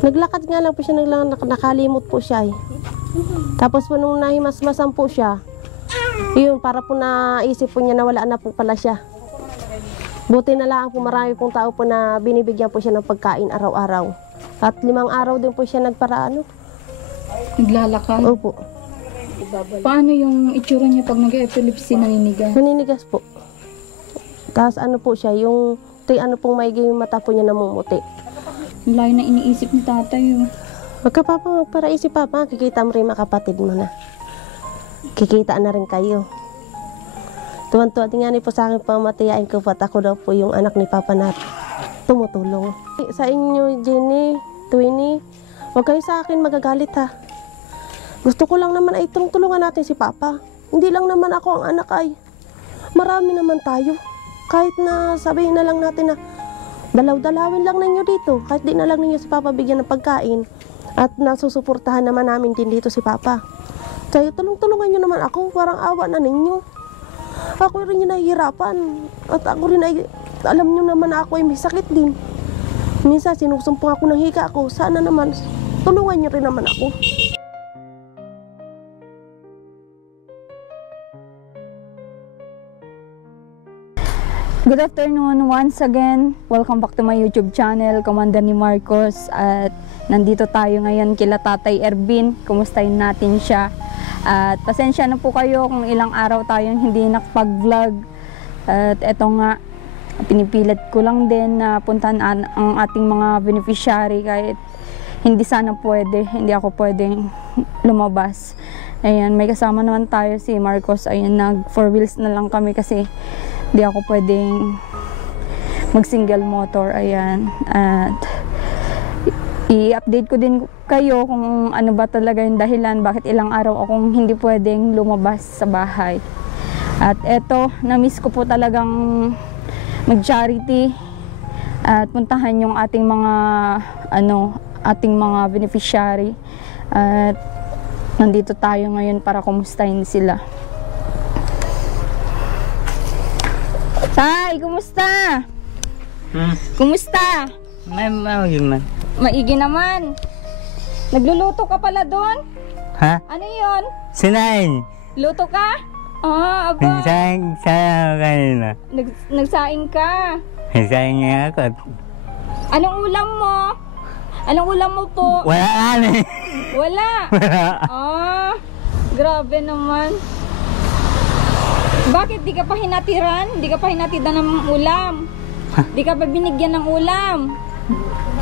Naglakad nga lang po siya, nakalimot po siya eh. Tapos po nung nahimasmasan po siya, yun, para po naisip po niya na wala na po pala siya. Buti na lang po marami pong tao po na binibigyan po siya ng pagkain araw-araw. At 5 araw din po siya nagparaano. Naglalakad? Opo. Paano yung itsura niya pag nag-epilepsy, naninigas? Naninigas po. Tapos ano po siya, yung ano pong maigi yung mata po niya namumuti. Ang layo na iniisip ni tatay. Wag ka papa, magparaisip papa, kikita mo rin mga kapatid mo na. Kikita na rin kayo. Tuwan-tuwa din nga po sa akin pamatiyain ko pat ako daw po yung anak ni papa na tumutulong. Sa inyo, Jenny, Twinnie, huwag kayo sa akin magagalit ha. Gusto ko lang naman ay tulungan natin si papa. Hindi lang naman ako ang anak ay. Marami naman tayo. Kahit na sabihin na lang natin na dalaw-dalawin lang ninyo dito. Kahit di na lang ninyo si papa bigyan ng pagkain. At nasusuportahan naman namin din dito si papa. Kaya tulong-tulungan nyo naman ako. Parang awa na ninyo. Ako rin yung nahihirapan. At ako rin ay, alam nyo naman na ako ay may sakit din. Minsan sinusumpong ako ng higa ko. Sana naman, tulungan nyo rin naman ako. Good afternoon once again. Welcome back to my YouTube channel, Commander ni Marcos. At nandito tayo ngayon kila Tatay Ervin. Kumustahin natin siya. At pasensya na po kayo kung ilang araw tayong hindi nakapag-vlog. At eto nga, pinipilit ko lang din na puntahan ang ating mga beneficiary kahit hindi sana pwede. Hindi ako pwedeng lumabas. Ayan, may kasama naman tayo si Marcos. Ayan, nag 4 wheels na lang kami kasi di ako pwedeng mag single motor. Ayan, at i-update ko din kayo kung ano ba talaga yung dahilan bakit ilang araw akong hindi pwedeng lumabas sa bahay. At eto, na-miss ko po talagang mag-charity at puntahan yung ating mga ating mga beneficiary. At nandito tayo ngayon para kumustahin sila. Tay, kumusta? Kumusta? Maigi man. Maigi naman. Nagluluto ka pala doon? Ha? Ano yon? Sinain. Luto ka? Ah, aba. Nagsaing sa kanina. Nagsaing ka. Nagsaing nga ako. Anong ulam mo? Anong ulam mo po? Wala ka na. Wala. Wala. Ah, grabe naman. Bakit di ka pa hinatiran? Di ka pa hinatidan ng ulam? Di ka pa binigyan ng ulam?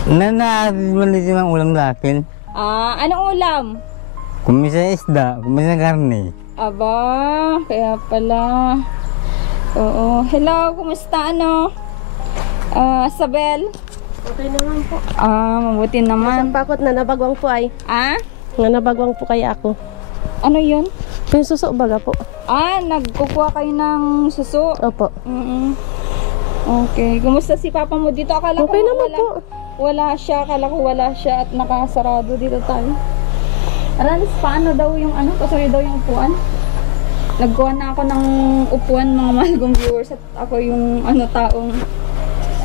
Nanaasin ng ulam sa akin. Ah, anong ulam? Kumisa isda, kumisa karne. Aba, kaya pala. Oo. Hello, kumusta Sabel? Okay naman po. Ah, mabuti naman. Isang pakot na nabagwang po ay. Ah? Nga nabagwang po kaya ako. Ano yun? Yung suso baga po. Ah, nagkukuha kayo ng suso? Opo. Okay. Kumusta si papa mo dito? Akala Okay ko naman po. Wala siya. Akala ko wala siya at nakasarado dito tayo. Ranis, paano daw yung Pasuyo daw yung upuan? Nagkuha na ako ng upuan, mga mahal kong viewers. At ako yung taong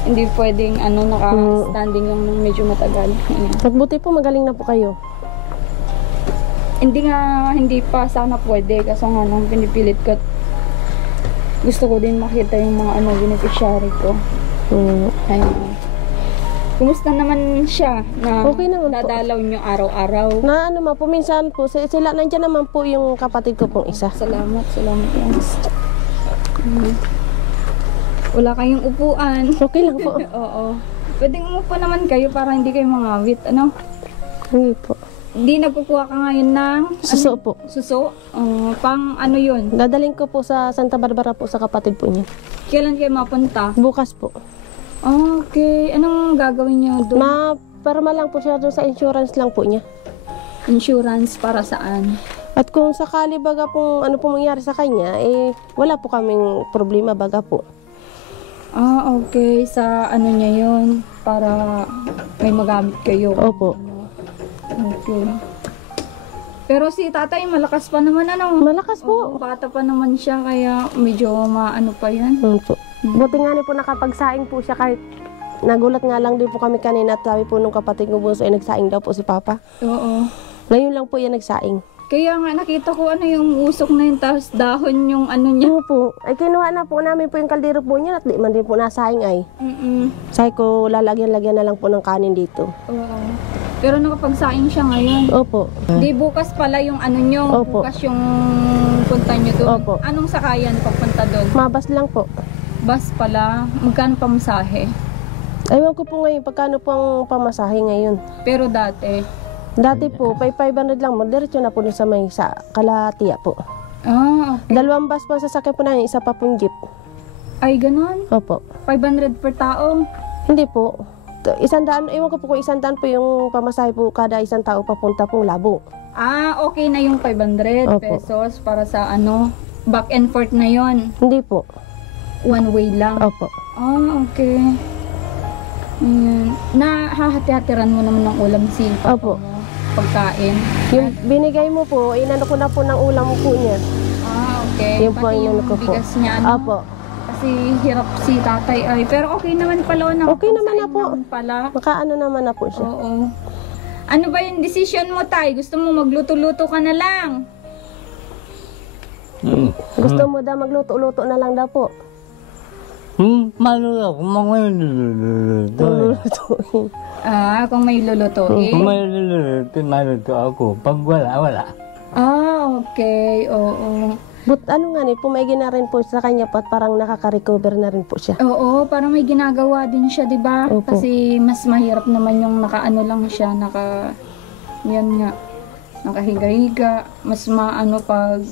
hindi pwedeng naka-standing lang ng medyo matagal. Ayan. Magbuti po, magaling na po kayo. Hindi pa sana pwede kasi nga nang pinipilit ko. Gusto ko din makita yung mga beneficiary ko. Ayun. Kumusta naman siya na okay naman nadalaw niyo araw-araw? Na po, minsan po, sila nandiyan naman po yung kapatid ko pong isa. Salamat Yans. Wala kayong upuan. Okay lang po. Oo. Pwedeng umupo naman kayo para hindi kayo mangawit, Hindi po. Hindi nagkukuha ka ngayon ng Suso po. Suso? Pang yun? Dadaling ko po sa Santa Barbara po sa kapatid po niya. Kailan kayo mapunta? Bukas po. Okay. Anong gagawin niyo doon? Perma lang po siya doon sa insurance lang po niya. Insurance para saan? At kung sakali baga po mangyari sa kanya, wala po kaming problema baga po. Ah, okay. Sa niya yun? Para may magamit kayo? Opo. Okay. Pero si tatay malakas pa naman Malakas po. Bata pa naman siya kaya medyo pa yan. Po. Buti nga po nakapagsaing po siya kahit Nagulat nga lang din po kami kanina at sabi po nung kapatid ko bunso ay nagsaing daw po si Papa. Oo. Ngayon lang po yan nagsaing. Kaya nga nakita ko ano yung usok na yun, tapos dahon yung ano niya. Oo po. Ay kinuha na po namin po yung kaldero po niya at di man din po nasaing ay. Sabi ko lalagyan-lagyan na lang po ng kanin dito. Oo. Pero nakapagsaing siya ngayon. Opo. Di bukas pala yung ano nyo, Opo. bukas yung punta nyo doon. Opo. Anong sakayan pagpunta doon? Mabas lang po. Bus pala, magkano pamasahe? Ewan ko po ngayon pagkano po ang pamasahe ngayon. Pero dati, Dati po, 500 lang mo, diretso na po dun sa may sa Kalatiya po. okay. 2 bus po ang sasakyan po namin, isa pa pong jeep. Ay, ganon? Opo. 500 per tao? Hindi po. 100, ewan ko po kung 100 po yung pamasahe po kada isang tao papunta pong Labo. Okay na yung 500 Opo. pesos para sa ano, back and forth na yon. Hindi po. One way lang. Opo. Okay. Ayan. Nahahati-hatiran mo naman ng ulam si Papa Opo. mo, pagkain. Yung binigay mo po, inano ko na po ng ulam po niya. Okay. Yun po Pati ang yung inano ko po. bigas niya, ano? Opo. Kasi hirap si tatay ay. Pero okay naman pala. Okay naman na po. Naman pala. Makaano naman na po siya. Oo. Ano ba yung decision mo, tay? Gusto mo magluto-luto ka na lang? Gusto mo daw magluto-luto na lang daw po. Maluto ako, maluto. Lulutuin. Kung may lulutuin. Maluto ako. Pag wala. Okay. Oo. But ano nga ni, pumaigi na rin po sa kanya po at parang nakaka-recover na rin po siya. Oo, parang may ginagawa din siya, 'di ba? Opo. Kasi mas mahirap naman yung nakaano lang siya, yan nga. Nakahiga-higa, mas maano pag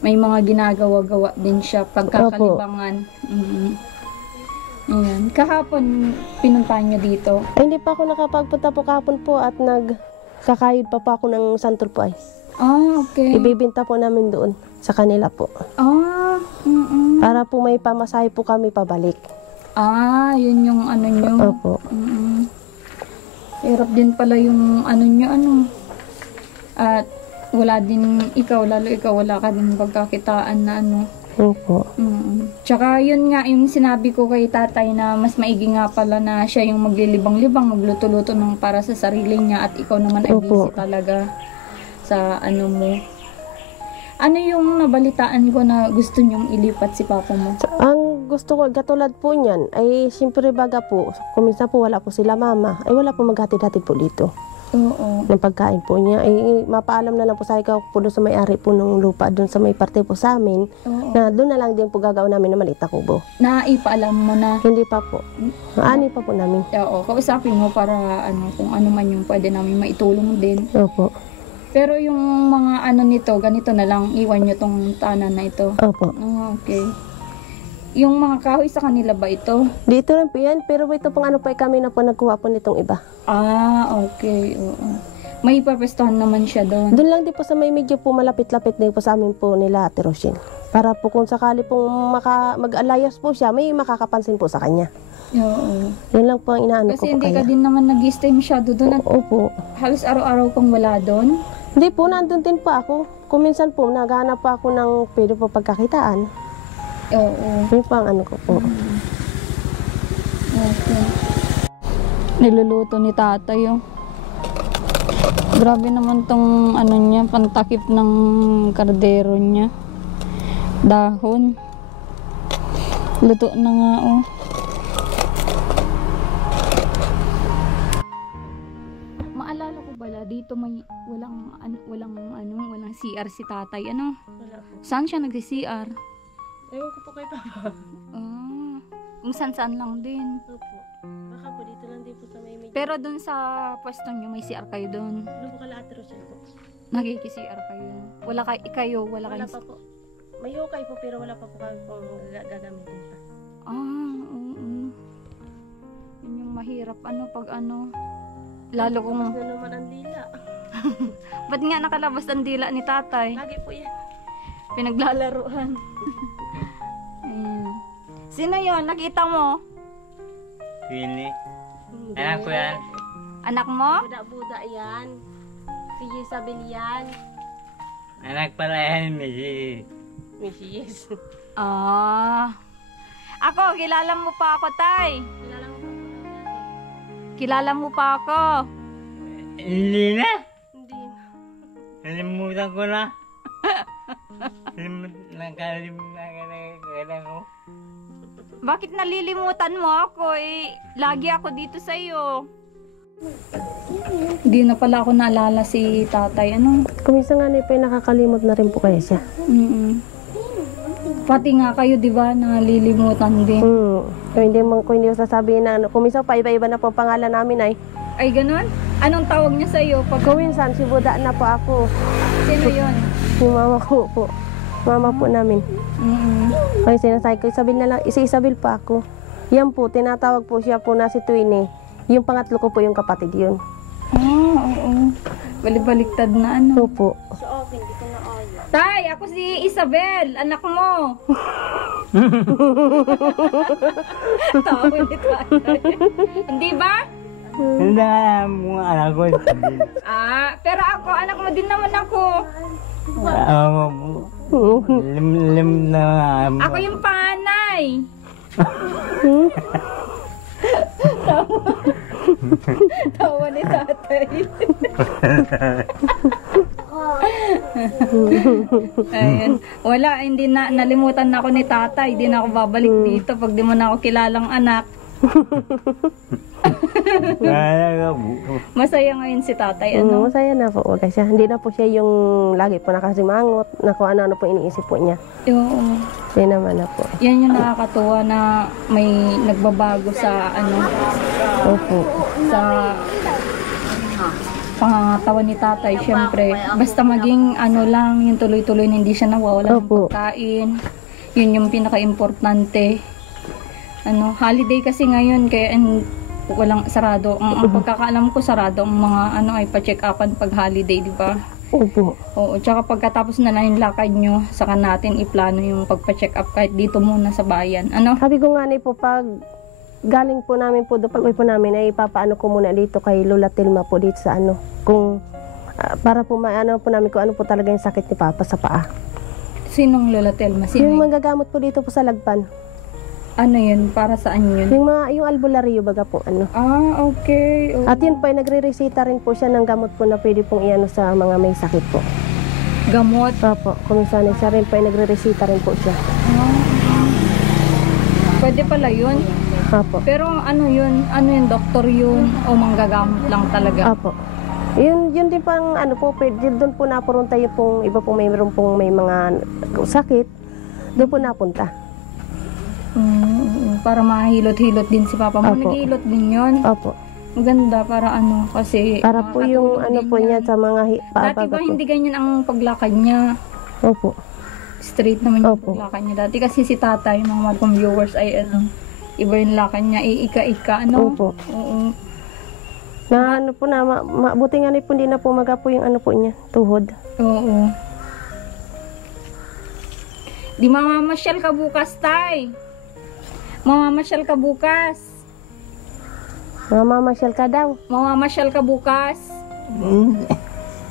may mga ginagawa-gawa din siya pagkakalibangan. Ayan. Kahapon pinuntahan niyo dito. Ay, hindi pa ako nakapagpunta po kahapon po at nagkakayod pa po ako ng santol po ay. Okay. Ibibinta po namin doon sa kanila po. Para po may pamasahe po kami pabalik. Yun yung ano nyo. Opo. Hirap din pala yung ano nyo, At wala din ikaw, lalo ikaw, wala ka din pagkakitaan na ano. Opo. Tsaka yun nga yung sinabi ko kay tatay na mas maigi nga pala na siya yung maglilibang-libang, magluto-luto ng para sa sarili niya at ikaw naman ay Opo. busy talaga sa ano mo. Ano yung nabalitaan ko na gusto nyong ilipat si papa mo? Ang gusto ko, katulad po niyan, ay siyempre baga po, kuminsan po wala po sila mama, ay wala po maghatid-hatid po dito. Oo. Ng pagkain po niya, ay mapaalam na lang po sa ikaw po doon sa may-ari po ng lupa, doon sa may parte po sa amin, Oo. na doon na lang din po gagawin namin na maliit na kubo. Naipaalam mo na. Hindi pa po. Ani pa po namin. Oo, kausapin mo para ano, kung ano man yung pwede namin maitulong din. Opo. Pero yung mga ano nito, ganito na lang, iwan nyo tong tanan na ito. Opo. Okay. Yung mga kahoy sa kanila ba ito? Dito rin po yan, pero ito pong ano pa kami na po nagkuha po nitong iba. Okay. Oo. May papestohan naman siya doon. Doon lang din po sa may medyo po malapit-lapit din po sa amin po nila Ate Rosin. Para po kung sakali pong mag-alayas po siya, may makakapansin po sa kanya. Oo. Yun lang po ang inaano ko Kasi po hindi kaya. ka din naman nag-stay masyado doon. At Opo. halos araw-araw kang wala doon. Hindi po, nandun din po ako. Kung minsan po, naghahanap po ako ng pwede po pagkakitaan. Oo. Yun po ang ano ko po. Okay. Niluluto ni tatay oh. Grabe naman tong ano niya, pantakip ng kardero niya. Dahon. Luto na nga oh. Maalala ko pala dito may walang CR si tatay. Ano? Wala po. Saan siya nagsi-CR? Ewan ko po kay Papa. Kung saan lang din. Opo. Baka po dito lang din po sa may medyo. Pero dun sa pwesto nyo, may CR kayo dun. Ano po kala Ate Rosin po? Nagkiki-CR kayo. Wala kayo, wala Wala kayo. pa po. May hukay po pero wala pa po kami pong gagamitin pa. Oo. Yun yung mahirap. Pag lalo kung... Tapos na naman ang dila. Ba't nga nakalabas ang dila ni tatay? Lagi po yan. Pinaglalaruan. Ayan. Sino yon? Nakita mo? Pili. Anak ko yan. Anak mo? Buda-buda yan. Si Isabel yan. Anak pala yan, Missy. Mrs. Ako, kilala mo pa ako, tay. Kilala mo po po namin. kilala mo pa ako. Hindi na. Hindi. Nalimutan ko na. Nakalimutan ko. Bakit nalilimutan mo ako eh? Lagi ako dito sa iyo. Hindi na pala ako naalala si tatay. Ano? Kuminsan nga po, nakakalimot na rin po kaya siya. Pati nga kayo, di ba, nalilimutan din. Kung hindi ko sasabihin na ano, kuminsan pa iba-iba na po ang pangalan namin ay. Ay, ganun? Anong tawag niya sa iyo? Pag Kuminsan, si Buda na po ako. sino yun? Si mama ko po. Mama po namin. Ay, sinasabi ko, Isabel na lang, si Isabel pa ako. Yan po, tinatawag po siya po na si Twinnie. Yung pangatlo ko po yung kapatid yun. Oo. Balibaliktad na ano. Opo. Tay, ako si Isabel, anak mo. Tawa ni tatay. Hindi ba? Hindi alam kung anak ko. Pero ako, anak mo din naman ako. Lim na. Ako yung panganay. Tawa ni tatay. Ayan. Wala, hindi na, nalimutan na ako ni tatay. Hindi na ako babalik dito pag di mo na ako kilalang anak. Masaya ngayon si tatay, ano? Masaya na po. Wag siya. Hindi na po siya yung lagi po nakasimangot na kung ano-ano po iniisip po niya. Oo. Hindi naman na po. Yan yung nakakatuwa na may nagbabago sa ano, Opo. sa pangangatawan ni tatay. Syempre, basta maging ano lang, yung tuloy-tuloy na hindi siya nawawala ng Opo. pagkain. Yun yung pinaka-importante. Ano, holiday kasi ngayon, kaya walang sarado. Ang pagkakaalam ko, sarado ang mga ano ay pa-check upan pag holiday, di ba? Opo. Oo, tsaka pagkatapos na lang yung lakad nyo, saka natin iplano yung pagpa-check up kahit dito muna sa bayan. Ano? Sabi ko nga po, pag galing po namin po, pag uwi po namin, ay ipapaano ko muna dito kay Lola Tilma po dito sa ano. Kung, para po maano po namin kung ano po talaga yung sakit ni Papa sa paa. Sinong Lola Telma? Sino Yung yun? manggagamot po dito po sa Lagpan. Ano yun? Para saan yun? Yung albularyo baga po ano. Okay. At yun po, ay nagre-resita rin po siya ng gamot po na pwede pong iano sa mga may sakit po. Gamot. Opo, kuminsan siya rin po ay nagre-resita rin po siya. Pwede pala yun. Opo. Pero ano yun? Ano yun? Doktor yun? O manggagamot lang talaga? Opo. Yun din pang ano po, pwede doon po napunta yung pong iba pong mayroon pong may mga sakit. Doon po napunta. Para mahilot-hilot din si Papa mo. Opo. Naghihilot din yun. Opo. Maganda para ano, kasi Para po yung makakatulong ano din po niya yan. sa mga Dati ba hindi ganyan ang paglakad niya? Opo. Straight naman yung Opo. paglakad niya. Dati kasi si tatay, mga mga viewers ay ano, iba yung lakad niya, ika-ika, ano? Opo. Oo. Na ano po na, mabuti nga po hindi na po maga po yung ano po niya, tuhod. Oo. Di mamamasyal ka bukas, tay. Mamamasyal ka bukas. Mamamasyal ka daw. Mamamasyal ka bukas.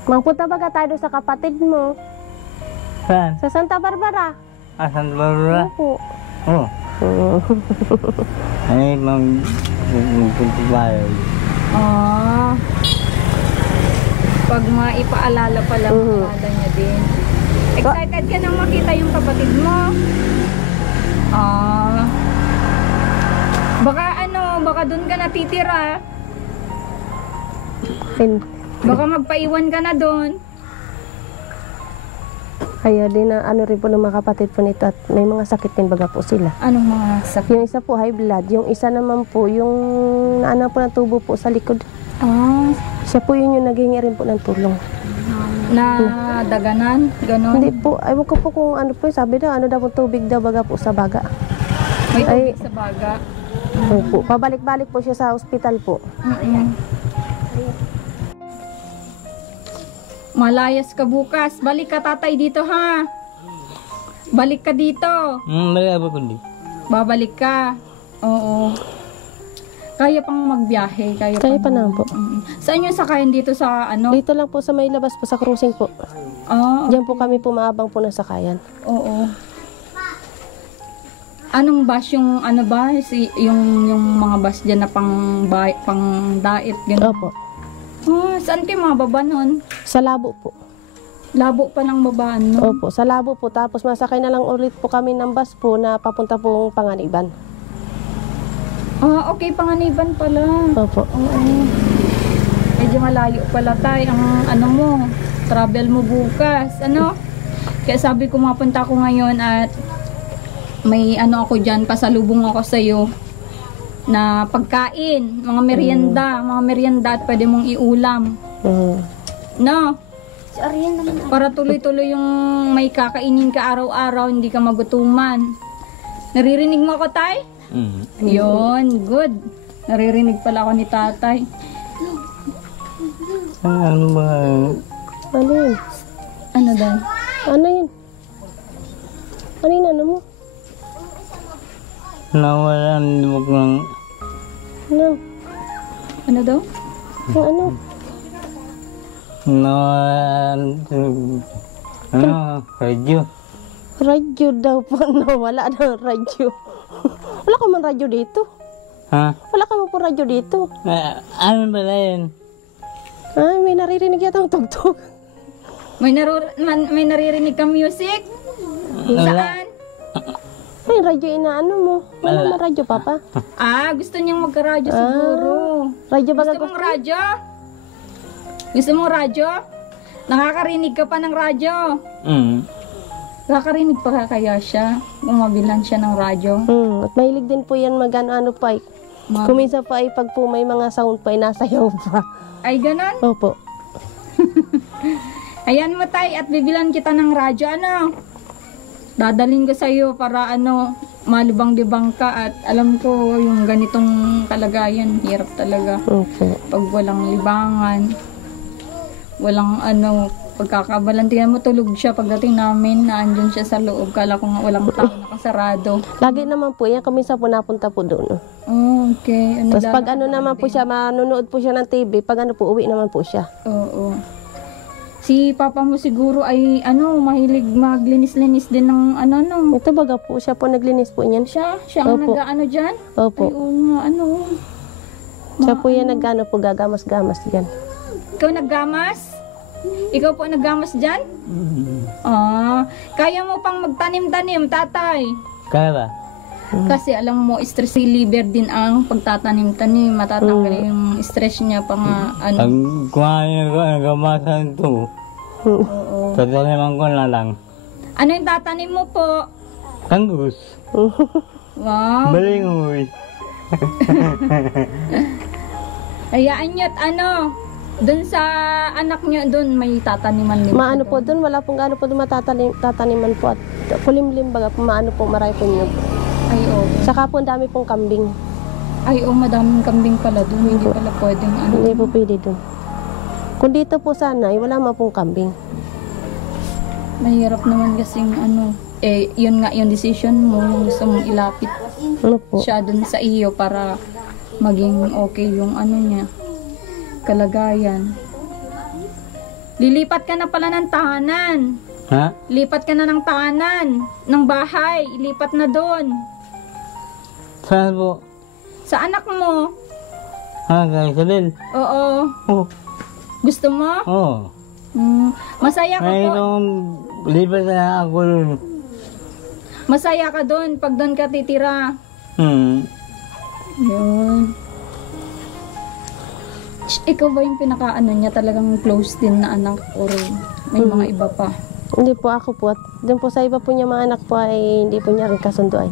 Magpunta baga tayo sa kapatid mo. Saan? Sa Santa Barbara. Asan ba ba? Opo. Oh. Ay, magpunta tayo. Pag maipaalala pa lang, alala niya din. Excited ka nang makita yung kapatid mo? Baka doon ka natitira. Baka magpaiwan ka na doon. Ayaw din na ano rin po ng mga kapatid po nito at may mga sakit din baga po sila. Anong mga sakit? Yung isa po high blood, yung isa naman po yung naano po ng tubo po sa likod. Siya po yun yung naghingi rin po ng tulong. Na daganan? Ganon? Hindi po, ayaw ko po kung ano po, sabi daw, ano daw po tubig daw baga po sa baga. May tubig sa baga? Opo, pabalik-balik po siya sa ospital po. Malayas ka bukas. Balik ka tatay dito ha. Balik ka dito. Balik ba kundi? Babalik ka. Oo. Kaya pang magbiyahe. Kaya pa naman po. Saan yung sakayan dito sa ano? Dito lang po sa may labas po, sa cruising po. Diyan po kami pumaabang po ng sakayan. Oo. Anong bus yung ano ba? Yung mga bus dyan na pang diet, gano'n? Opo. Saan kayo mababa nun? Sa Labo po. Labo pa lang babaan, no? Opo, sa Labo po. Tapos masakay na lang ulit po kami ng bus po na papunta pong Panganiban. Okay, Panganiban pala. Opo. Oo. Medyo malayo pala tayo ang ano mo, travel mo bukas, ano? Kaya sabi ko mapunta ako ngayon at may ano ako dyan, pasalubong ako sa'yo na pagkain, mga merienda at pwede mong iulam. No? Para tuloy-tuloy yung may kakainin ka araw-araw, hindi ka magutuman. Naririnig mo ako, tay? Yun, good. Naririnig pala ako ni tatay. Ano ba? Ano yun? Ano daw? Ano yun? Ano yun ano mo? Nawala ang limok ng... Ano? Ano daw? Yung ano? Nawala... Ano? Radyo. Radyo daw po. Wala na radyo. Wala ka man radyo dito. Ha? Wala ka man po radyo dito. Ano ba na yun? Ay, may naririnig yata ang tugtog. May naririnig kang music? Saan? Ay, radyo inaano mo. Wala naman radyo, Papa. Gusto niyang magka-radyo siguro. Radyo ba Gusto mong radyo? Gusto mong radyo? Nakakarinig ka pa ng radyo. Nakakarinig pa kaya siya kung mabilan siya ng radyo. At mahilig din po yan mag-ano pa. Kuminsan pa ay pag po may mga sound pa ay nasayaw pa. Ay, ganon? Opo. Ayan mo, tay, at bibilan kita ng radyo, ano? Dadalhin ko sa'yo para, malubang-libang ka at alam ko yung ganitong kalagayan, hirap talaga. Opo. Pag walang libangan, walang, pagkakabalantihan mo, tulog siya pagdating namin, naandun siya sa loob, kala ko nga walang tao nakasarado. Lagi naman po yan, kuminsan po napunta po doon. Okay. Tapos pag naman po siya, manonood po siya ng TV, pag uwi naman po siya. Oo. Si papa mo siguro ay mahilig maglinis-linis din ng Ito baga po, siya po naglinis po niyan. Siya ang Opo. nag-ano dyan? Opo. Ay, oo nga, Siya po yan po, gagamas-gamas dyan. Ikaw naggamas? Ikaw po naggamas dyan? Kaya mo pang magtanim-tanim, tatay. Kaya ba? Kasi alam mo, stress reliever din ang pagtatanim-tanim. Matatanggal yung stress niya pa nga, Pag kumain ko, nagamasan ito. Oo. Tataliman ko na lang. Ano yung tatanim mo po? Tanggus. Wow. Balingoy. Hayaan nyo at dun sa anak nyo, dun may tataniman din. Maano po doon, wala pong gaano po doon matataniman po at kulimlim baga po, maano po, marami po nyo. Ay, oo. Saka po ang dami pong kambing. Ay, madaming kambing pala dun. Hindi pala pwedeng Hindi po pwede doon. Kung dito po sana, ay wala man pong kambing. Mahirap naman kasing yun nga yung decision mo, gusto mong ilapit Ano po? siya dun sa iyo para maging okay yung niya, kalagayan. Lilipat ka na pala ng tahanan. Ha? Lipat ka na ng tahanan, ng bahay, ilipat na doon. Saan po? Sa anak mo. Kay Salil? Oo. Oo. Gusto mo? Oo. Masaya ka po. Ngayon, lipat na ako dun. Masaya ka doon pag doon ka titira. Yun. Ikaw ba yung niya talagang close din na anak or may mga iba pa? Hindi po ako po. At doon po sa iba po niya mga anak po ay hindi po niya rin kasundo ay.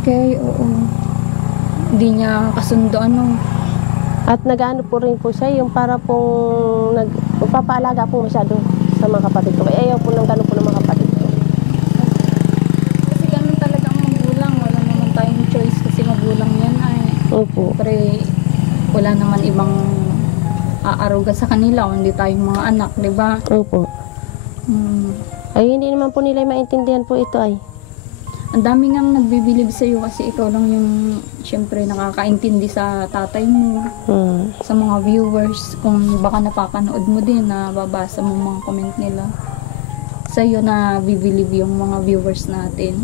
Okay. Oo. Hindi niya kasundo At nag-ano po rin po siya, yung para pong magpapaalaga po masyado sa mga kapatid ko. Ayaw po ng gano'n po ng mga kapatid ko. Kasi ganun talaga ang magulang. Wala naman tayong choice kasi magulang yan ay. Opo. Pero wala naman ibang aaruga sa kanila kung hindi tayong mga anak, di ba? Opo. Ay hindi naman po nila maintindihan po ito ay. Ang dami ngang nagbibilib sa iyo kasi ikaw lang yung syempre nakakaintindi sa tatay mo, sa mga viewers, kung baka napapanood mo din na babasa mo mga comment nila. Sa iyo na bibilib yung mga viewers natin.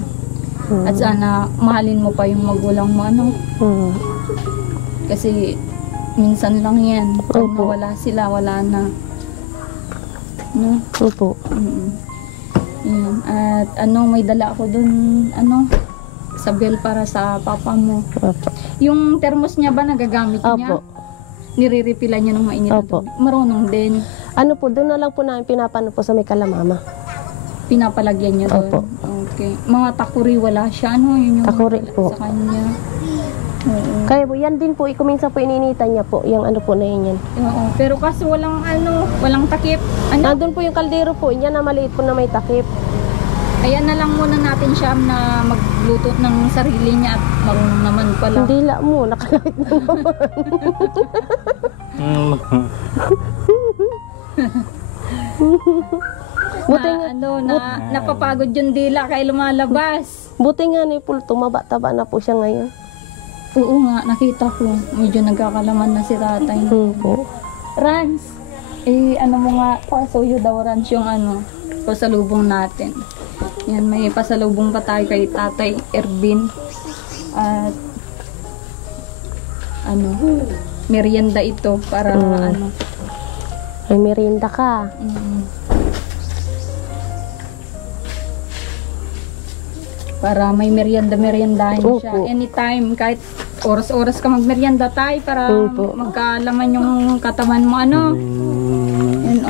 At sana mahalin mo pa yung magulang mo, ano? Mm. Kasi minsan lang yan. Pag Opo. nawala sila, wala na. No? Opo. Yan. At may dala ako dun, sabel para sa papa mo. Opo. Yung thermos niya ba nagagamit Opo. niya? Niriripilan niya ng mainit na Opo. tubig. Marunong din. Ano po, doon na lang po namin pinapano po sa may kalamama. Pinapalagyan niya doon. Opo. Okay. Mga takuri wala siya. Ano yun yung Takuri wala po. sa kanya? Oo. Kaya po, yan din po, kuminsan po ininitan niya po, yung ano po na yun yan. Oo. Pero kasi walang takip. Ano? Nandun po yung kaldero po, yan na maliit po na may takip. Ayan na lang muna natin siya na magluto ng sarili niya at marunong naman pala. Hindi la mo, nakalait na naman. Buti nga, Napapagod yung dila kaya lumalabas. buti nga ni Paul, tumaba-taba na po siya ngayon. Oo nga, nakita ko. Medyo nagkakalaman na si tatay. Po. Rans, ano mo nga, pasuyo daw Rans yung pasalubong natin. Yan, may pasalubong pa tayo kay Tatay Ervin. At merienda ito para May merienda ka. Para may meriendahin Opo. siya. Anytime, kahit oras-oras ka magmerienda tayo para Opo. magkalaman yung katawan mo. Yan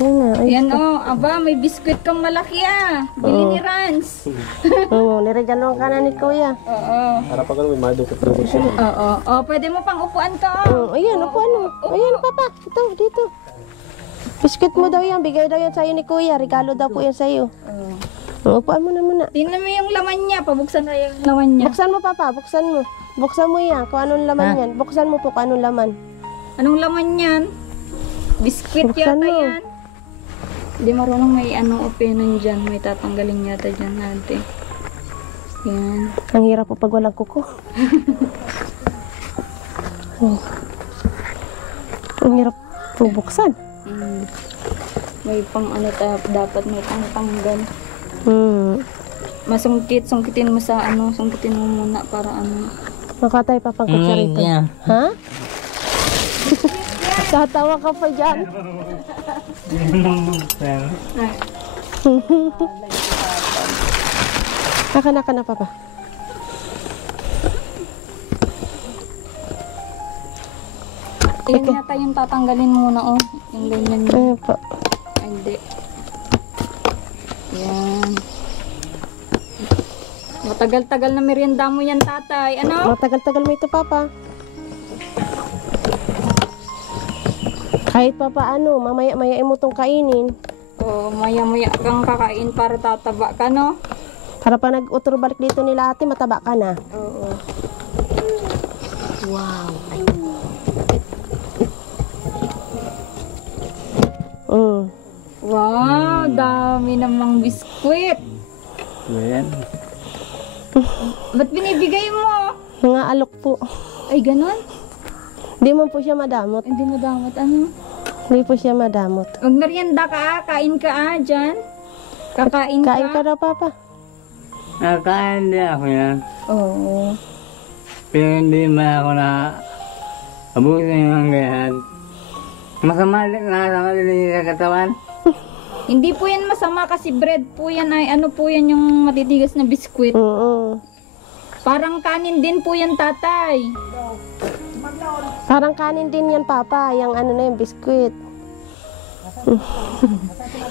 Yan na, ay. Yan aba, may biskwit kang malaki Bili ni Rans. Oo, niregaloan ka na ni Kuya. Oo. Para pag may madukot na siya. Oo. Pwede mo pang upuan to. Ayan, upo ano. Ayan, papa. Ito, dito. Biscuit mo daw yan. Bigay daw yan sa'yo ni Kuya. Regalo daw po yan sa'yo. Upuan mo na muna. Tingnan mo yung laman niya. Pabuksan na yung laman niya. Buksan mo, papa. Buksan mo. Buksan mo yan. Kung anong laman yan. Buksan mo po kung anong laman. Anong laman yan? Biskwit Buksan yata mo. yan. Hindi marunong may openan dyan. May tatanggalin yata dyan natin. Yan. Ang hirap po pag walang kuko. Ang hirap po buksan. May pang dapat may pang tanggal. Sungkitin mo sa sungkitin mo muna para Makatay pa pang kutsarito. Ha? Tatawa ka pa dyan. Naka na, papa. Yan yata yung tatanggalin muna yung ganyan niya. Ayun po. Ay, hindi. Yan. Matagal-tagal na merienda mo yan, tatay. Matagal-tagal mo ito, papa. Kahit pa paano, mamaya-maya mo itong kainin. Maya-maya kang kakain para tataba ka, no? Para pa nag-utro balik dito nila ate, mataba ka na. Oo. Wow. Wow, dami namang biskwit. Ayan. Ba't binibigay mo? Mga alok po. Ay, ganon? Hindi man po siya madamot. Hindi mo damat, Hindi po siya madamot. Magmerienda ka, kain ka dyan. Kakain ka. Kain ka daw, papa. Nakain din ako yan. Oo. Pero hindi man ako na abusin yung ganyan. Masama din sa katawan. Hindi po yan masama kasi bread po yan ay po yan yung matitigas na biskwit. Oo. Parang kanin din po yan, tatay. Parang kanin din yan, papa. Yung na yung biskwit.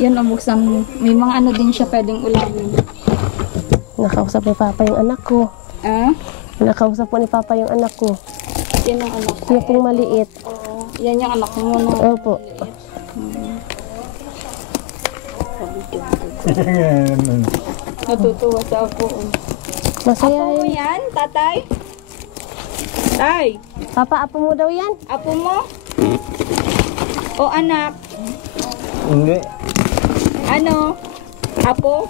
Yan, buksan mo. May mga din siya pwedeng ulamin. Nakausap ni papa yung anak ko. Nakausap po ni papa yung anak ko. Yan ang anak ko. Yung pong maliit. Oo. Yan yung anak mo na. Opo. Natutuwa sa apo. Masaya Apo mo yun. yan, tatay? Tay, Papa, apo mo daw yan. apo mo? O anak? Hindi. Ano? Apo?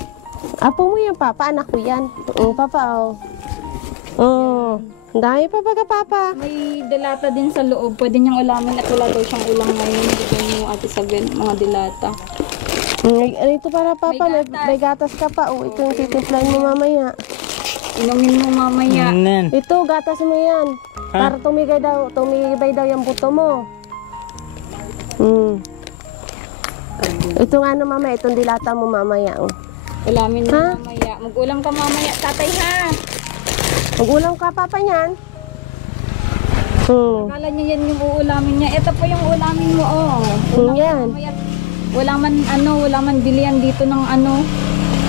Apo mo yan, papa. Anak ko yan. Papa, ang dami pa baga, papa. May dilata din sa loob. Pwede niyang ulamin at wala daw siyang ulam ngayon. Bigyan niyo Ate Sabel, mga dilata. Ito para papa, may gatas ka pa. Oh, ito yung titimplahin mo mamaya. Inumin mo mamaya. Nan. Ito, gatas mo yan. Ha? Para tumibay daw yung buto mo. Ito nga ano mamaya, itong dilata mo mamaya. Oh. Ulamin mo Ha? mamaya. Mag-ulam ka mamaya, tatay ha. Mag-ulam ka papa niyan. Akala niya yan yung uulamin niya. Ito po yung uulamin mo, oh. Yan. Mamaya, wala man bilian dito ng ano.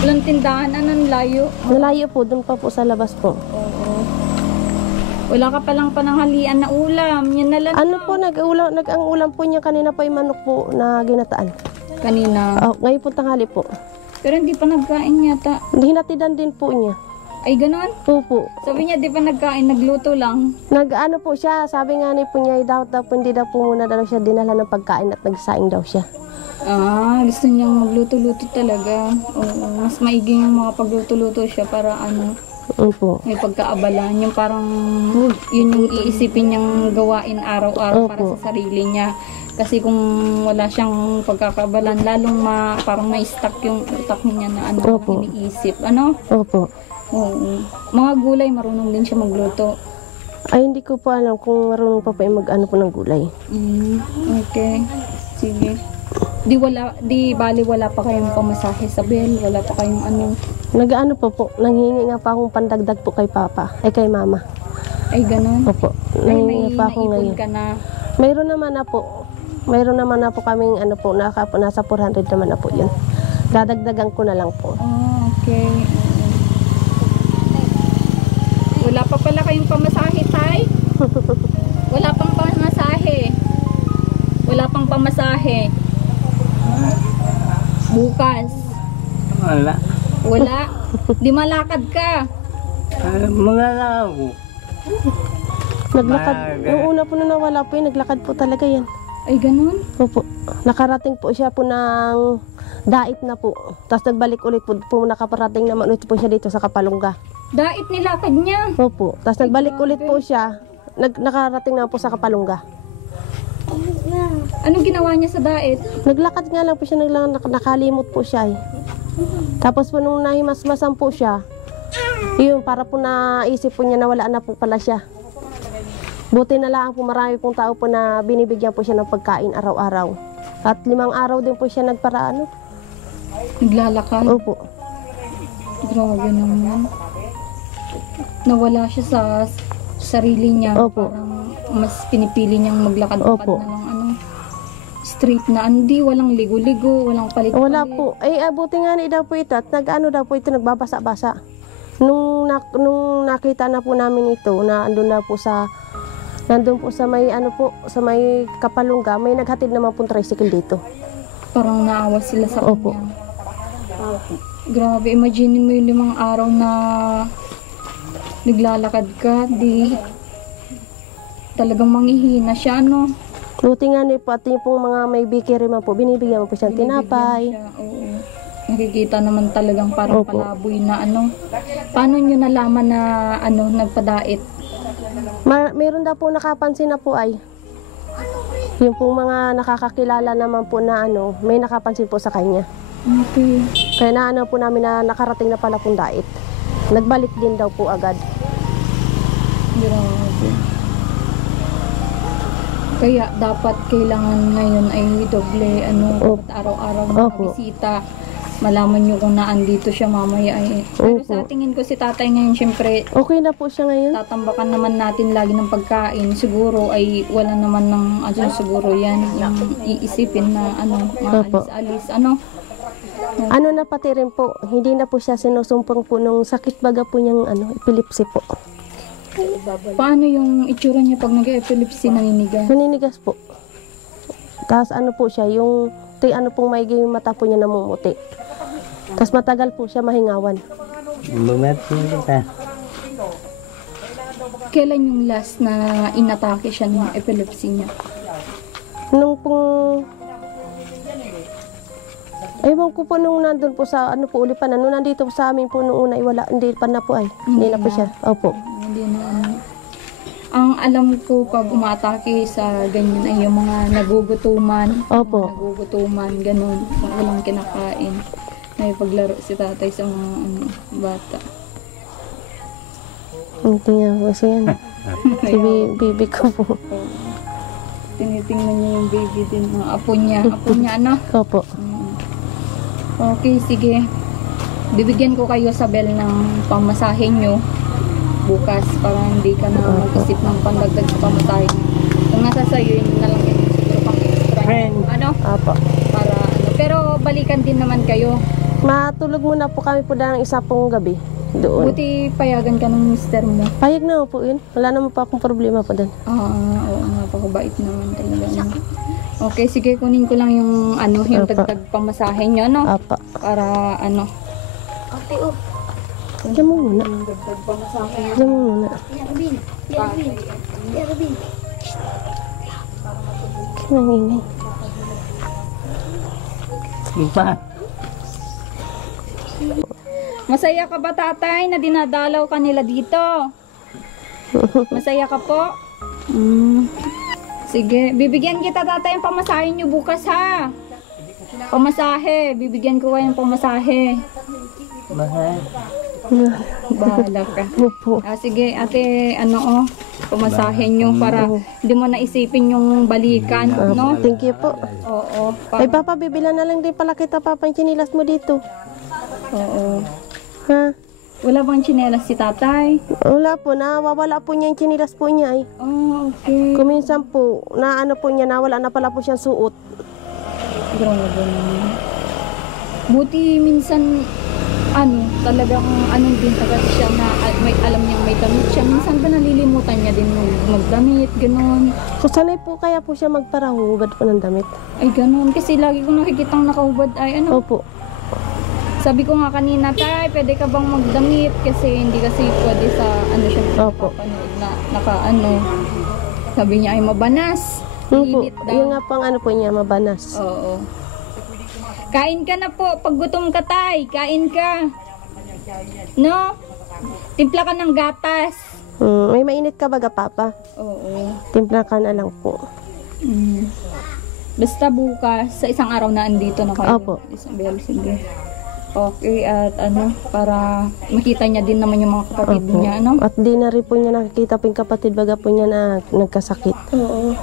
Walang tindahan, anong layo. Nalayo po, dun pa po sa labas po. Oo. Wala ka palang pananghalian na ulam. Yan na lang. Ano po, ang ulam po niya kanina po yung manok po na ginataan. Kanina. Oh, ngayon po tanghali po. Pero hindi pa nagkain yata. Hinatidan din po niya. Ay, ganon. Opo. Sabi niya, di pa nagkain, nagluto lang. Nag-ano po siya, sabi nga ni po niya, daw po hindi daw po muna daw siya dinala ng pagkain at nagsaing daw siya. Ah, gusto niyang magluto-luto talaga. Oo, mas maiging yung mga pagluto-luto siya para ano, Opo. may pagkaabalan. Yung parang, yun yung iisipin niyang gawain araw-araw para Opo. sa sarili niya. Kasi kung wala siyang pagkakabalan, lalong parang ma-stuck yung utak niya na ano, Opo. iniisip. Ano? Opo. Oo. Mga gulay, marunong din siya magluto. Ay, hindi ko po alam kung marunong pa po yung mag-ano po ng gulay. Okay. Sige. Di bali wala pa kayong pamasahe sa Bel, wala pa kayong ano. Nag-ano po, nanghingi nga pa akong pandagdag po kay papa, ay kay mama. Ay, ganun. Opo, Ay, nanghingi may nga pa ako naipon ngayon. ka na. Mayroon naman na po. Mayroon naman na po kaming ano po, nasa 400 naman na po yun. Dadagdagan ko na lang po. Oh, okay. Wala pa pala kayong pamasahe, tay? Wala pang pamasahe. Wala pang pamasahe. Bukas. Wala. Wala. Di malakad ka. Magala ako. Naglakad, Bagay. nung una po na nawala po yun, naglakad po talaga yan. Ay, ganun. Opo, nakarating po siya po ng dait na po. Tapos nagbalik ulit po, nakaparating naman ulit po siya dito sa Kapalungga. Dait nilakad niya. Opo, tapos nagbalik ulit po siya, nakarating naman po sa Kapalungga. Anong ginawa niya sa dait? Naglakad nga lang po siya, nakalimot po siya eh. Tapos po nung nahimasmasan po siya, yun, para po naisip po niya na wala na po pala siya. Buti na lang po marami pong tao po na binibigyan po siya ng pagkain araw-araw. At 5 araw din po siya nagparaano. Naglalakad. Opo. Grabe naman. Nawala siya sa sarili niya. Opo. Parang mas pinipili niyang maglakad-lakad Opo. na lang ano. Straight na andi, walang ligo-ligo, walang palit-palit. Wala po. Ay, buti nga ni daw po ito at nag-ano daw po ito, nagbabasa-basa. Nung nakita na po namin ito, na nandun po sa may ano po, sa may Kapalungga, may naghatid naman po tricycle dito. Parang naawa sila sa Opo. kanya. Grabe, imagine mo yung 5 araw na naglalakad ka, di talagang manghihina siya, no? Buti nga ni po at yung pong mga may bikiri man po, binibigyan mo po siyang tinapay. Siya, oo. Nakikita naman talagang parang Opo. palaboy na ano. Paano nyo nalaman na ano, nagpadait? Mayroon daw po nakapansin na po ay, yung pong mga nakakakilala naman po na ano, may nakapansin po sa kanya. Okay. Kaya naano po namin na nakarating na pala pong dait. Nagbalik din daw po agad. Grabe. Kaya dapat kailangan ngayon ay doble ano, Opo. araw-araw na Opo. bisita. Malaman nyo kung naandito siya mamaya ay. Pero Opo. sa tingin ko si tatay ngayon syempre Okay na po siya ngayon. tatambakan naman natin lagi ng pagkain. Siguro ay wala naman ng ano siguro yan yung iisipin na ano, Opo. maalis-alis. Ano? Ano na pati rin po, hindi na po siya sinusumpang po nung sakit baga po niyang ano, epilepsy po. Paano yung itsura niya pag nag-epilepsy naninigas? Naninigas po. Tapos ano po siya, yung ano pong maigi yung mata po niya namumuti. Tapos matagal po siya mahingawan. Bumati kita. Kailan yung last na inatake siya ng epilepsy niya? Nung pong... Ewan ko po nung nandun po sa ano po ulipan. Nung nandito po sa amin po nung una, wala, hindi pa na po ay. Hindi na po siya. Opo. Hindi na ano. Ang alam ko pag umatake sa ganyan ay yung mga nagugutuman. Opo. Mga nagugutuman, ganun. Walang kinakain. May paglaro si tatay sa mga bata. Hindi nga po siya. Si baby ko po. Tinitingnan niya yung baby din. Apo niya. Apo niya, ano? Opo. Okay, sige. Bibigyan ko kayo sa bell ng pamasahe nyo bukas para hindi ka na mag-isip ng pandagdag sa pamasahe. Kung nasa sayo, yun na lang yun siguro pang extra. Friend. Ano? Opo. Para ano. Pero balikan din naman kayo. Matulog muna po kami po ng isa pong gabi. Doon. Buti payagan ka ng mister mo. Payag na po yun. Wala naman pa akong problema po doon. Oo, napakabait naman talaga. No? Okay, sige, kunin ko lang yung ano, yung Apa. dagdag pamasahe nyo, no? Apa. Para ano. Diyan mo muna. Yung dagdag pamasahe. Diyan mo muna. Nangingay. Pa. Masaya ka ba, tatay, na dinadalaw ka nila dito? Masaya ka po? Sige, bibigyan kita, tatay, yung pamasahe nyo bukas, ha? Pamasahe, bibigyan ko kayo ng pamasahe. Mahal. Bahala ka. Opo. Sige, ate, ano, pamasahe nyo para hindi mo naisipin yung balikan, no? Thank you po. Oo, Ay, Papa, bibilan na lang din pala kita, Papa, yung chinilas mo dito. oo. Ha? Wala bang tsinelas si tatay? Wala po, nawawala po niya yung chinilas po niya ay. Oh, okay. Kuminsan po, na ano po niya, nawala na pala po siyang suot. Grabe naman. Buti minsan, talagang din agad siya na may alam niyang may damit siya. Minsan ba nalilimutan niya din magdamit, gano'n. So, sanay po kaya po siya magparahubad po ng damit. Ay, gano'n. Kasi lagi ko nakikitang nakahubad ay Opo. Sabi ko nga kanina, tay, pwede ka bang magdamit? Kasi hindi kasi pwede sa siya Opo. napapanood na Sabi niya ay mabanas. Opo. Init daw. Yung nga pang ano po niya, mabanas. Oo. Kain ka na po. Pag gutom ka, tay, kain ka. No? Timpla ka ng gatas. May mainit ka baga, Papa? Oo. Timpla ka na lang po. Basta bukas, sa isang araw na andito na kayo. Opo. Isabel, sige. Okay, at para makita niya din naman yung mga kapatid Opo. niya, no? At di na rin po niya nakikita po yung kapatid baga po niya na nagkasakit. Oo.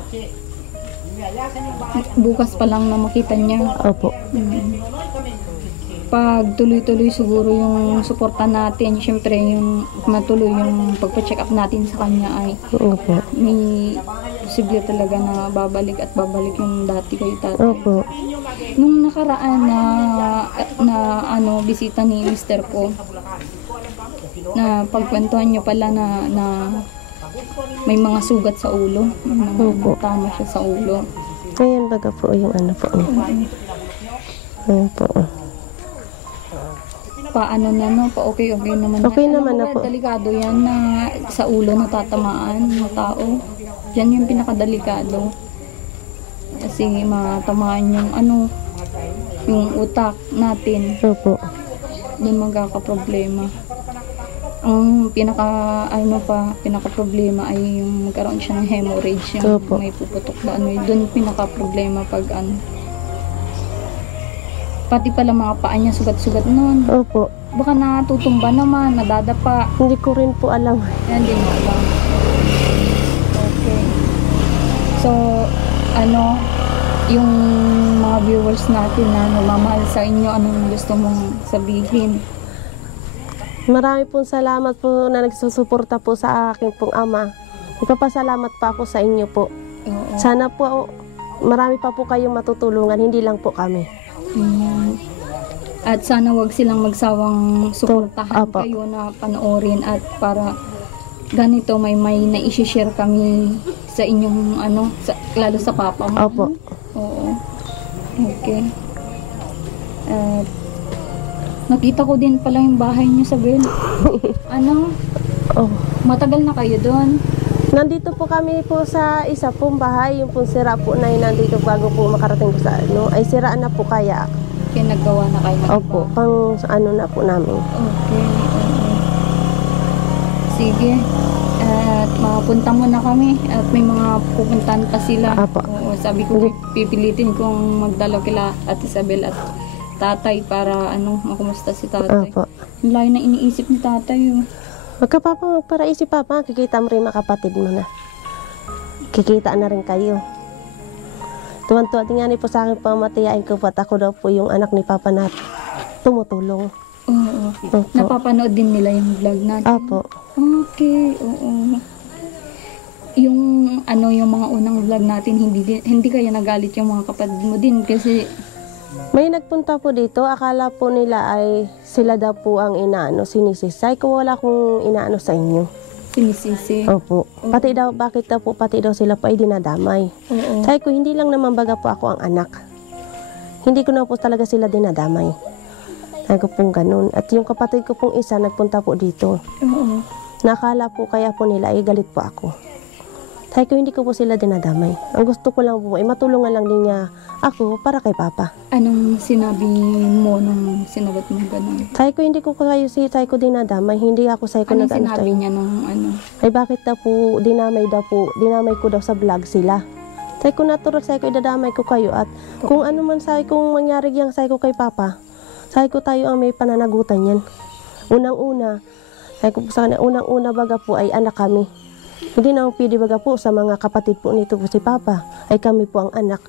Bukas pa lang na makita niya. Opo. Pag tuloy-tuloy siguro yung suporta natin, syempre yung matuloy yung pagpa-check up natin sa kanya ay Opo. may posible talaga na babalik at babalik yung dati kay tatay. Opo. Nung nakaraan na bisita ni mister ko, na pagkwentuhan niyo pala na may mga sugat sa ulo, may mga tama siya sa ulo. Ayan baga po yung ano po. Ayan po. Paano na, no? Okay naman. Okay yan. naman Alam na mo ba, po. delikado yan na sa ulo natatamaan ng tao. Yan yung pinakadelikado. Kasi matamaan yung yung utak natin. Opo. Doon magkakaproblema. Ang pinaka-problema ay yung magkaroon siya ng hemorrhage. Yung Opo. may puputok ba doon pinaka-problema pag pati pala mga paa niya sugat-sugat noon. Opo. Baka natutumba naman, nadadapa. Hindi ko rin po alam. Yan din mo alam. Okay. So, yung mga viewers natin na nagmamahal sa inyo, anong gusto mong sabihin? Marami pong salamat po na nagsusuporta po sa aking pong ama. Ipapasalamat pa ako sa inyo po. Oo. Sana po marami pa po kayong matutulungan, hindi lang po kami. Ayan. At sana wag silang magsawang suportahan Apo. kayo na panoorin at para ganito may na-share kami sa inyong lalo sa papa mo. Opo. Oo. Okay. At nakita ko din pala yung bahay niyo sa Ben. Oh. Matagal na kayo doon? Nandito po kami po sa isa pong bahay, yung pong sira po na yun nandito bago po makarating ko sa ay siraan na po kaya. Kaya naggawa na kayo ng Opo, iba? pang na po namin. Okay. Sige. mapunta muna kami at may mga pupuntahan pa sila. Apo. Oo, sabi ko pipilitin kong magdalaw kila Ate Isabel at tatay para makumusta si tatay. Apo. Ang layo na iniisip ni tatay. Oh. Wag ka papa, magparaisip papa, kikita mo rin mga kapatid mo na. Kikita na rin kayo. Tuwan-tuwa din nga po sa akin pamatiyain ko po at ako daw po yung anak ni Papa na tumutulong. Oo. Opo. Napapanood din nila yung vlog natin. Apo. Okay, oo. Yung yung mga unang vlog natin, hindi kaya nagalit yung mga kapatid mo din kasi May nagpunta po dito, akala po nila ay sila daw po ang inaano, sinisisay ko wala kong inaano sa inyo. sinisisi. Opo. Pati daw, bakit daw po pati daw sila po ay dinadamay. Oo. Sabi ko, hindi lang naman baga po ako ang anak. Hindi ko na po talaga sila dinadamay. Sabi ko pong ganun. At yung kapatid ko pong isa, nagpunta po dito. Oo. Nakala po kaya po nila ay galit po ako. Sabi ko, hindi ko po sila dinadamay. Ang gusto ko lang po ay matulungan lang din niya ako para kay Papa. Anong sinabi mo nung sinagot mo gano'n? Sabi ko, hindi ko kayo sabi ko dinadamay. Hindi ako sabi ko Anong nag-ano sinabi tayo. niya nung Ay bakit daw po, dinamay ko daw sa vlog sila. Sabi ko natural, sabi ko idadamay ko kayo at kung ano man sabi kong mangyari yang sabi ko kay Papa, sabi ko tayo ang may pananagutan yan. Unang-una, sabi ko po sa kanya, unang-una baga po ay anak kami. Hindi na pwede baga po sa mga kapatid po nito po si Papa, ay kami po ang anak.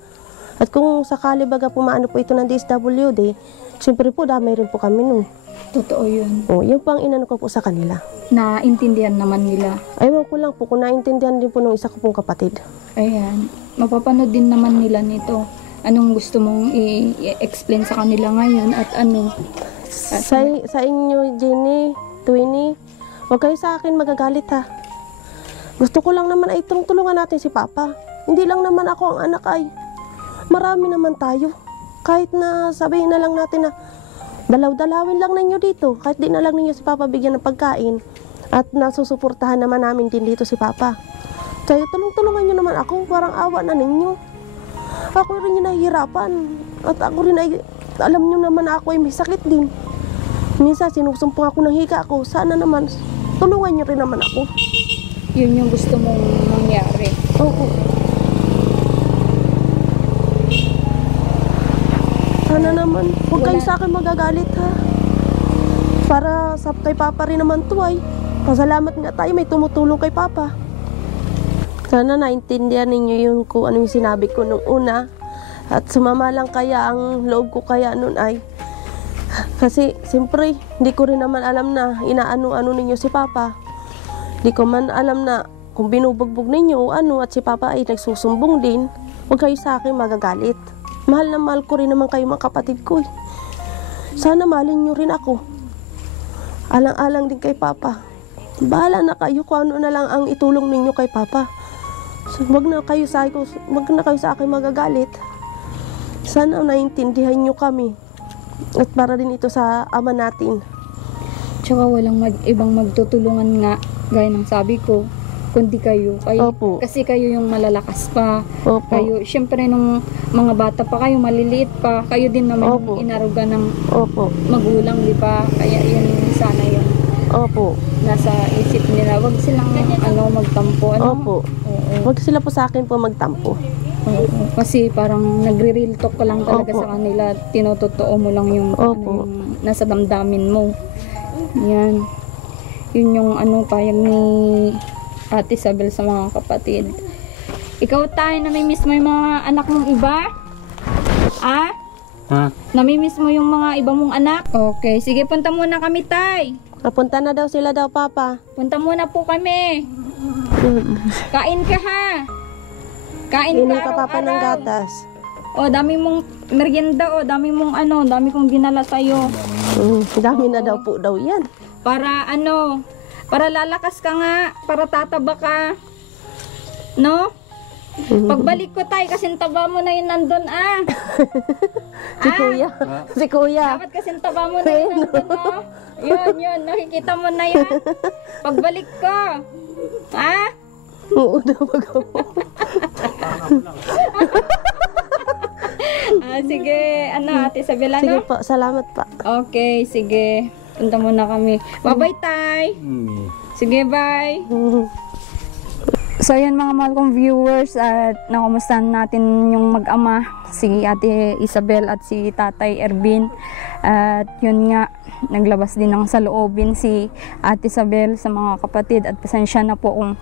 At kung sakali baga po maano po ito ng DSWD, siyempre po damay rin po kami nun. totoo yun? O, yun po ang inano ko po sa kanila. Naintindihan naman nila. Aywan ko lang po kung naintindihan din po nung isa ko pong kapatid. Ayan. Mapapanood din naman nila nito. Anong gusto mong i-explain sa kanila ngayon at ano? Sa inyo, Jenny, Twinnie, huwag kayo sa akin magagalit ha. Gusto ko lang naman ay tulungan natin si Papa. Hindi lang naman ako ang anak ay. Marami naman tayo. Kahit na sabihin na lang natin na dalaw-dalawin lang ninyo dito. Kahit di na lang ninyo si Papa bigyan ng pagkain. At nasusuportahan naman namin din dito si Papa. Kaya tulungan nyo naman ako. Parang awa na ninyo. Ako rin yung nahihirapan. At ako rin ay, alam nyo naman ako ay may sakit din. Minsan sinusumpong ako ng higa ko. Sana naman, tulungan nyo rin naman ako. Yun yung gusto mong mangyari. Oo. Sana naman, huwag kayo sa akin magagalit ha. Para sa kay Papa rin naman to ay. Pasalamat nga tayo, may tumutulong kay Papa. Sana naintindihan ninyo yung kung ano yung sinabi ko nung una. At sumama lang kaya ang loob ko kaya nun ay. Kasi siyempre, hindi ko rin naman alam na inaano-ano ninyo si Papa. Hindi ko man alam na kung binubugbog ninyo o ano at si Papa ay nagsusumbong din. Huwag kayo sa akin magagalit. Mahal na mahal ko rin naman kayo mga kapatid ko. Sana mahalin nyo rin ako. Alang-alang din kay Papa. Bahala na kayo kung ano na lang ang itulong ninyo kay Papa. So, wag na kayo sa akin magagalit. Sana naintindihan nyo kami. At para din ito sa ama natin. Tsaka walang ibang magtutulungan nga, gaya ng sabi ko, kundi kayo. Opo. Kasi kayo yung malalakas pa. Opo. Kayo, syempre nung mga bata pa kayo, maliliit pa, kayo din naman Opo. yung inaruga ng Opo. magulang, di ba? Kaya yun sana yung Opo. nasa isip nila. Wag silang magtampo. Opo. Oo. Huwag sila po sa akin po magtampo. Oo. Kasi parang nagre-real talk ka lang talaga Opo. sa kanila. Tinototoo mo lang yung, Opo. yung nasa damdamin mo. Yan. Yun yung payag ni Ate Isabel sa mga kapatid. Ikaw tayo, namimiss mo yung mga anak mong iba? Ah? Ha? Namimiss mo yung mga iba mong anak? Okay, sige, punta muna kami, tay. Napunta na daw sila daw, Papa. Punta muna po kami. Kain ka ha. Kain Inom ka ka, Papa, ng araw-araw. gatas. O, dami mong merienda, o, dami mong dami kong dinala sa'yo. Dami na daw po daw yan. Para para lalakas ka nga, para tataba ka. No? Pagbalik ko tay, kasing taba mo na yun nandun, Si Kuya. Si Kuya. Dapat kasing taba mo na yun nandun, no? Yun, nakikita mo na yan. Pagbalik ko. Oo daw ako. Sige, Ate Isabel, Sige po, salamat pa. Okay, sige. Punta muna kami. Bye-bye, tay. Sige, bye. So ayan mga mahal kong viewers, at nakumustahan natin yung mag-ama, si Ate Isabel at si Tatay Ervin. At yun nga, naglabas din ng saloobin si Ate Isabel sa mga kapatid, at pasensya na po kung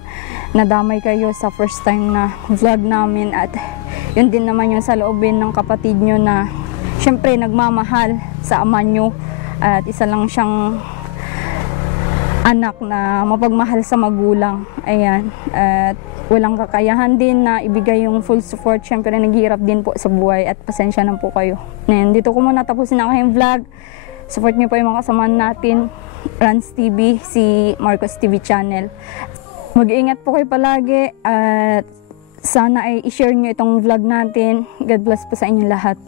nadamay kayo sa first time na vlog namin. At yun din naman yung saloobin ng kapatid nyo na syempre nagmamahal sa ama nyo, at isa lang siyang anak na mapagmahal sa magulang. Ayan. At walang kakayahan din na ibigay yung full support. Siyempre, naghihirap din po sa buhay, at pasensya na po kayo. Ngayon, dito ko muna tapusin ang aking vlog. Support niyo po yung mga kasamahan natin, Rans TV, si Marcos TV channel. Mag-iingat po kayo palagi, at sana ay i-share niyo itong vlog natin. God bless po sa inyo lahat.